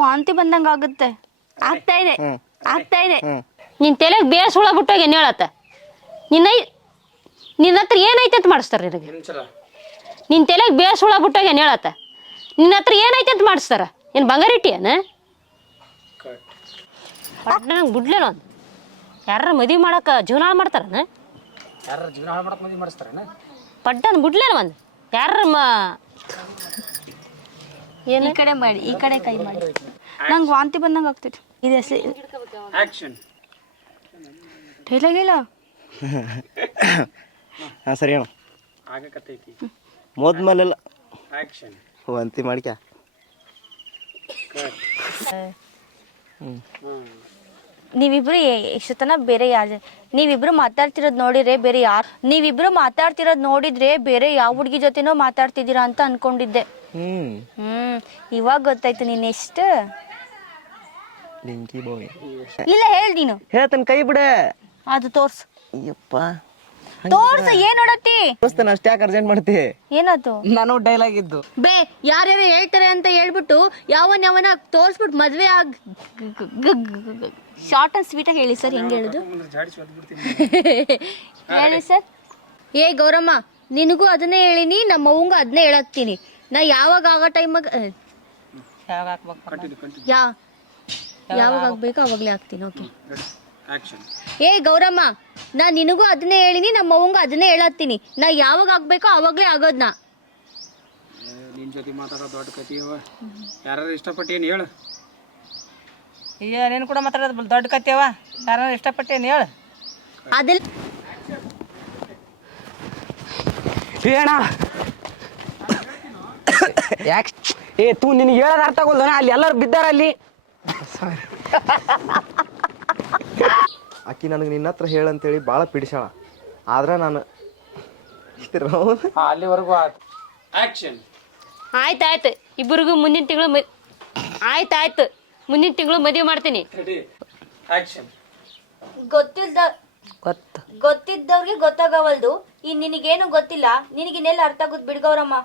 ವಾಂತಿ ಬಂದಂಗ ಆಗುತ್ತೆ. ಆಗ್ತಾ ಇದೆ ಆಗ್ತಾ ಇದೆ. ನಿನ್ ತಲೆಗೆ ಬೇಸ್ ಹುಳ ಬಿಟ್ಟೋಗಿ ಏನ್ ಹೇಳತ್ತ? ನಿನ್ನ ಹತ್ರ ಏನೈತೆ ಅಂತ ಮಾಡಿಸ್ತಾರ ನಿನಗೆ? ನಿನ್ ತಲೆಗೆ ಬೇಸ್ ಹುಳ ಬಿಟ್ಟೋಗಿ ಏನ್ ಹೇಳತ್ತ? ನಿನ್ನ ಹತ್ರ ಏನೈತೆ ಅಂತ ಮಾಡಿಸ್ತಾರ? ಏನ್ ಬಂಗಾರ ಇಟ್ಟಿಯನ? ನಂಗೆ ಬಿಡ್ಲೇನ ಒಂದು ಯಾರ ಮದುವೆ ಮಾಡಕ ಜೀವನ ಹಾಳು ಮಾಡ್ತಾರನ? ಯಾರ ಜೀವನ ಹಾಳು ಮಾಡಕ್ ಮದುವೆ ಮಾಡಿಸ್ತಾರನ? ಪಡ್ಡನ್ ಬಿಡ್ಲೇನ ಒಂದು ಯಾರ ಈ ಕಡೆ ಮಾಡಿ, ಈ ಕಡೆ ಕೈ ಮಾಡಿ. ನಂಗೆ ವಾಂತಿ ಬಂದಂಗ ಆಗ್ತೈತಿ. ಇದೆ ಆಕ್ಷನ್. ಡೈಲಾಗ್ ಹೇಳ. ಹಾಂ ಸರಿ ಅಣ್ಣ. ಆಗಕತ್ತೈತಿ. ಮೊದ್ಮೇಲೆಲ್ಲ ಆಕ್ಷನ್. ವಾಂತಿ ಮಾಡ್ಕ. ನೀವಿಬ್ರು ಇಷ್ಟತನ ಬೇರೆ ಯಾರು ನೀವಿಬ್ರು ಮಾತಾಡ್ತಿರೋದ್ ನೋಡಿದ್ರೆ ಬೇರೆ ಯಾವ ಹುಡುಗಿ ಜೊತೆನೋ ಮಾತಾಡ್ತಿದ್ದೀರಾ ಅಂತ ಅನ್ಕೊಂಡಿದ್ದೆ. ಇವಾಗ ಗೊತ್ತಾಯ್ತು ನೀನ್ ಎಷ್ಟು ಲಿಂಕಿ ಬಾಯ್. ಇಲ್ಲ ಹೇಳ್ ನೀನು. ಹೇಳ್ತಾನೆ ಕೈ ಬಿಡ. ಅದು ತೋರ್ಸ್. ಅಯ್ಯಪ್ಪ ತೋರ್ಸ. ಏನ್ ನೋಡತ್ತಿ? ದೋಸ್ತ ಅಷ್ಟೇ ಯಾಕೆ ಅರ್ಜೆಂಟ್ ಮಾಡ್ತಿ? ಏನಾಯ್ತು? ನಾನು ಡೈಲಾಗ್ ಇದ್ದು ಬೇ ಯಾರ್ಯಾರು ಹೇಳ್ತಾರೆ ಅಂತ ಹೇಳ್ಬಿಟ್ಟು ಯಾವನ ತೋರ್ಸ್ಬಿಟ್ಟು ಮದ್ವೆ ಶಾರ್ಟ್ ಅಂಡ್ ಸ್ವೀಟ್ ಹೇಳಿ ಸರ್. ಹೆಂಗ್ ಹೇಳುದು ಹೇಳಿ ಸರ್. ಏ ಗೌರಮ್ಮ, ನಿನಗೂ ಅದನ್ನೇ ಹೇಳಿನಿ, ನಮ್ಮ ಅವ್ವಂಗ ಅದನ್ನೇ ಹೇಳತ್ತೀನಿ. ನಾ ಯಾವಾಗ ಆಗೋ ಟೈಮಾಗ ಯಾವಾಗ ಆಗ್ಬೇಕು ಅವಾಗ್ಲೇ ಆಗ್ತೀನಿ. ಓಕೆ. ಏ ಗೌರಮ್ಮ, ನಾ ನಿನಗೂ ಅದನ್ನೇ ಹೇಳಿನಿ, ನಮ್ಮ ಅವ್ವಂಗ ಅದನ್ನೇ ಹೇಳತ್ತೀನಿ. ನಾ ಯಾವಾಗ ಆಗ್ಬೇಕೋ ಅವಾಗ್ಲೇ ಆಗೋದ್ನ. ನಿನ್ ಜೊತೆ ಮಾತಾಡೋ ದೊಡ್ಡ ಕಥೆಯವ. ಯಾರು ಇಷ್ಟಪಟ್ಟೇನು ಹೇಳು. ನೀನು ಕೂಡ ಮಾತಾಡೋದು ದೊಡ್ಡ ಕಥೆಯವ. ಯಾರು ಇಷ್ಟಪಟ್ಟೇನು ಹೇಳು. ಅದೆಲ್ಲ ಏಣ ಯಾಕೆ ತೂ ನಿನಗೆ ಹೇಳೋದು ಅರ್ಥ ಆಗೋಲ್ಲ. ಅಲ್ಲಿ ಎಲ್ಲರೂ ಬಿದ್ದಾರ ಅಲ್ಲಿ. ಆಕಿ ನನಗೆ ನಿನ್ನ ಹತ್ರ ಹೇಳಂತೇಳಿ ಭಾಳ ಪಿಡಿಸಾಳ. ಆದ್ರೆ ನಾನು ಅಲ್ಲಿವರೆಗೂ ಆಕ್ಷನ್. ಆಯ್ತಾಯ್ತು. ಇಬ್ಬರಿಗೂ ಮುಂದಿನ ತಿಂಗಳು ಆಯ್ತಾಯ್ತು, ಮುಂದಿನ ತಿಂಗಳು ಮದುವೆ ಮಾಡ್ತೀನಿ. ಆಕ್ಷನ್. ಗೊತ್ತಿದ್ದವ್ರಿಗೆ ಗೊತ್ತಾಗವಲ್ದು. ಈ ನಿನಗೇನು ಗೊತ್ತಿಲ್ಲ, ನಿನಗಿನ್ನೆಲ್ಲ ಅರ್ಥ ಆಗುದ್ ಬಿಡ್ಗವ್ರಮ್ಮ.